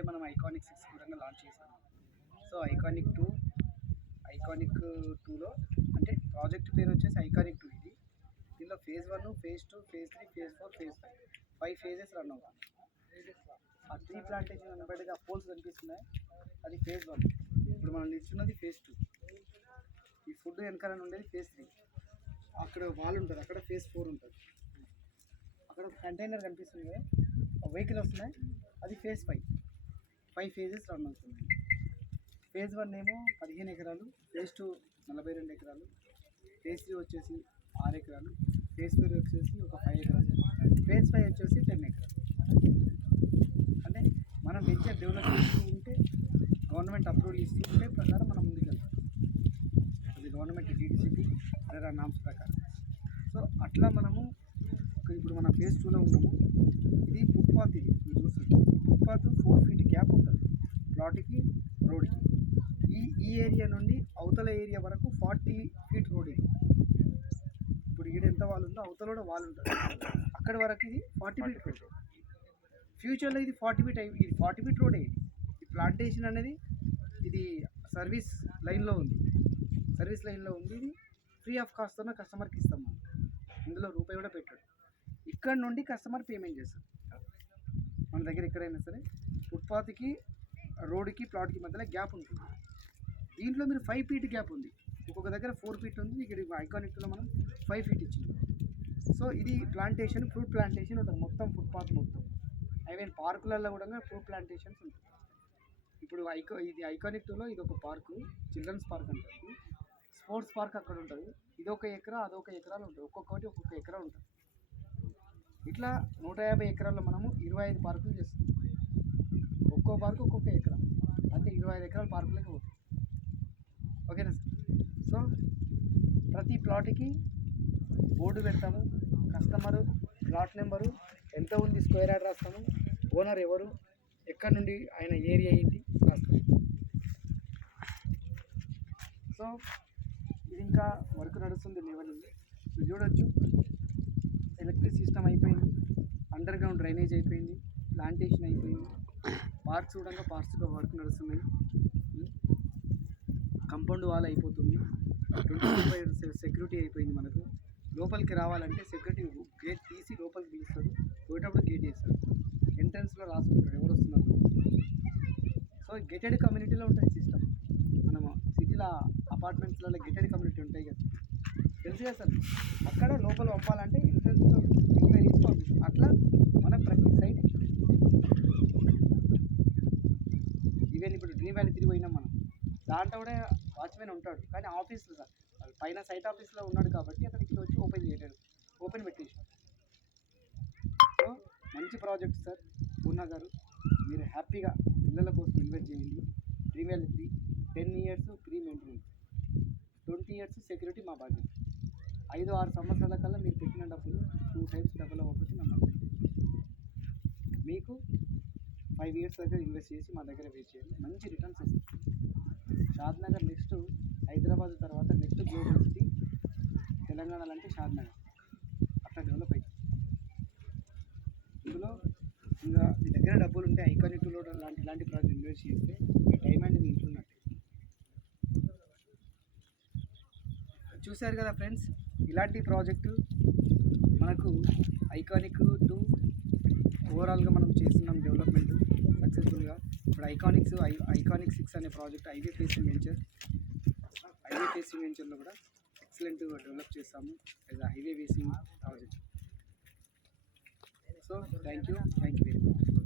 అంటే మనం iconic six కూడా లాంచ్ చేసాము. సో ఐకానిక్ టూ ఐకానిక్ టూలో అంటే ప్రాజెక్ట్ పేరు వచ్చేసి ఐకానిక్ టూ ఇది. దీనిలో phase one phase two phase three phase four phase five five phases run అవుతాయి. ఆ ట్రీ ప్లాంటేషన్ కనబడేది ఆ పోల్స్ కనిపిస్తున్నాయి. అది ఫేజ్ వన్ ఇప్పుడు మనం నిల్చున్నది ఫేజ్ టూ ఈ ఫుడ్ వెనకాల ఉండేది ఫేజ్ త్రీ అక్కడ వాల్ ఉంటుంది. అక్కడ ఫేజ్ ఫోర్ ఉంటుంది. అక్కడ కంటైనర్ కనిపిస్తుంది వెహికల్ వస్తున్నాయి. అది phase five five phases run అవుతుంది ఫేజ్ వన్ ఏమో పదిహేను ఎకరాలు ఫేజ్ టూ నలభై రెండు ఎకరాలు ఫేజ్ త్రీ వచ్చేసి ఆరు ఎకరాలు ఫేజ్ ఫోర్ వచ్చేసి ఒక ఫైవ్ ఎకరాలు. ఫేజ్ ఫైవ్ వచ్చేసి టెన్ ఎకరాలు. అంటే మనం వెంచర్ డెవలప్ చేస్తూ ఉంటే గవర్నమెంట్ అప్రూవల్ ఇస్తూ ఉంటే ప్రకారం మనం ముందుకెళ్తాం. అది గవర్నమెంట్ డీటీసీపీ అదే నామ్స్ ప్రకారం. సో అట్లా మనము ఇప్పుడు మన ఫేజ్ టూలో ఉన్నాము. ఇది ఫుట్పాత్ ఇది మీరు చూస్తుంది ఫుట్పాత్ ఫోర్ ఫీట్ గ్యాప్ ప్లాట్కి రోడ్కి. ఈ ఈ ఏరియా నుండి అవతల ఏరియా వరకు ఫార్టీ ఫీట్ రోడ్ ఇది ఇప్పుడు ఈడ ఎంత వాళ్ళు ఉందో అవతల కూడా వాళ్ళు ఉంటుంది. అక్కడ వరకు ఇది ఫార్టీ ఫీట్ రోడ్. ఫ్యూచర్లో ఇది ఫార్టీ ఫీట్ అయి ఇది ఫార్టీ ఫీట్ రోడే. ఇది ఈ ప్లాంటేషన్ అనేది ఇది సర్వీస్ లైన్లో ఉంది. సర్వీస్ లైన్లో ఉంది ఇది. ఫ్రీ ఆఫ్ కాస్ట్తోనే కస్టమర్కి ఇస్తాం మనం. ఇందులో రూపాయి కూడా పెట్టాడు ఇక్కడ నుండి కస్టమర్ పేమెంట్ చేస్తాడు మన దగ్గర ఎక్కడైనా సరే ఫుట్పాత్కి రోడ్కి ప్లాట్కి మధ్యలో గ్యాప్ ఉంటుంది. దీంట్లో మీరు ఫైవ్ ఫీట్ గ్యాప్ ఉంది. ఒక్కొక్క దగ్గర ఫోర్ ఫీట్ ఉంది. ఇక్కడ ఐకానిక్లో మనం ఫైవ్ ఫీట్ ఇచ్చినాం సో ఇది ప్లాంటేషన్ ఫ్రూట్ ప్లాంటేషన్ ఉంటుంది. మొత్తం ఫుట్పాత్ మొత్తం. ఈవెన్ పార్కులలో కూడా ఫ్రూట్ ప్లాంటేషన్స్ ఉంటాయి. ఇప్పుడు ఐకో ఇది ఐకానిక్ టూలో ఇది ఒక పార్కు చిల్డ్రన్స్ పార్క్ అంటారు స్పోర్ట్స్ పార్క్ అక్కడ ఉంటుంది. ఇది ఒక ఎకరా అదొక ఎకరాలు ఉంటుంది ఒక్కొక్కటి ఒక్కొక్క ఎకరా ఉంటుంది. ఇట్లా నూట యాభై ఎకరాల్లో మనము ఇరవై ఐదు పార్కులు చేస్తుంది ఒక్కో పార్కు ఒక్కొక్క ఎకరా. అంటే ఇరవై ఐదు ఎకరాల పార్కులకి పోతుంది. ఓకేనా సార్? సో ప్రతి ప్లాట్కి బోర్డు పెడతాము కస్టమరు ప్లాట్ నెంబరు ఎంత ఉంది స్క్వేర్ యార్డ్ రాస్తాము ఓనర్ ఎవరు ఎక్కడి నుండి ఆయన ఏరియా ఏంటి రాస్తాము. సో ఇది ఇంకా వర్క్ నడుస్తుంది లెవెల్ ఉంది. మీరు చూడొచ్చు. ఎలక్ట్రిక్ సిస్టమ్ అయిపోయింది. అండర్ గ్రౌండ్ డ్రైనేజ్ అయిపోయింది. ప్లాంటేషన్ అయిపోయింది. పార్క్స్ కూడా పార్క్స్లో వర్క్ నడుస్తున్నాయి. కంపౌండ్ వాల్ అయిపోతుంది. ట్వంటీ ఫైవ్ సెక్యూరిటీ అయిపోయింది మనకు. లోపలికి రావాలంటే సెక్యూరిటీ గేట్ తీసి లోపలికి తీస్తాడు పోయేటప్పుడు గేట్ వేస్తాడు ఎంట్రన్స్లో రాసుకుంటాడు ఎవరు వస్తున్నారు? సో గేటెడ్ కమ్యూనిటీలో ఉంటుంది సిస్టమ్. మనం సిటీలో అపార్ట్మెంట్స్లలో గేటెడ్ కమ్యూనిటీ ఉంటాయి కదా. తెలుసు కదా సార్? అక్కడ లోపల పంపాలంటే ఎంట్రన్స్లో ఎంక్వైరీ చేసి పంపిస్తాం అట్లా మన ప్రతి సైట్ ఈవెన్ తిరిగి పోయినాం మనం. దాంట్లో కూడా వాచ్మెన్ ఉంటాడు. కానీ ఆఫీస్లో సార్ వాళ్ళు పైన సైట్ ఆఫీస్లో ఉన్నాడు కాబట్టి అతనికి వచ్చి ఓపెన్ చేయలేదు ఓపెన్ పెట్టేసాడు సో మంచి ప్రాజెక్ట్ సార్ పూర్ణ గారు. మీరు హ్యాపీగా పిల్లల కోసం ఇన్వెస్ట్ చేయండి. Dream three ten years pre maintenance twenty years security మా బాధ్యత. ఐదు ఆరు సంవత్సరాల కల్లా మీరు పెట్టిన డబ్బులు టూ టైమ్స్ డబ్బులు ఒకటి నన్ను మీకు ఫైవ్ ఇయర్స్ దగ్గర ఇన్వెస్ట్ చేసి మా దగ్గర వేస్ట్ చేయండి. మంచి రిటర్న్స్ ఇస్తాం షాద్ నగర్ నెక్స్ట్ హైదరాబాద్ తర్వాత నెక్స్ట్ గ్లోబల్ సిటీ తెలంగాణలో అంటే షాద్నగర్. అట్లా డెవలప్ అవుతుంది ఇందులో ఇంకా మీ దగ్గర డబ్బులు ఉంటే ఐకానిక్లో లాంటి ఇలాంటి ప్రాజెక్ట్ ఇన్వెస్ట్ చేస్తే మీ టైం అండ్ మీ ఇంట్లో చూశారు కదా ఫ్రెండ్స్ ఇలాంటి ప్రాజెక్టు మనకు ఐకానిక్ టు ఓవరాల్గా మనం చేస్తున్నాం ఐకానిక్స్ ఐ ఐకానిక్ సిక్స్ అనే project highway facing venture highway వెంచర్లో కూడా ఎక్సలెంట్ డెవలప్ చేస్తాము as highway facing project so thank you thank you very much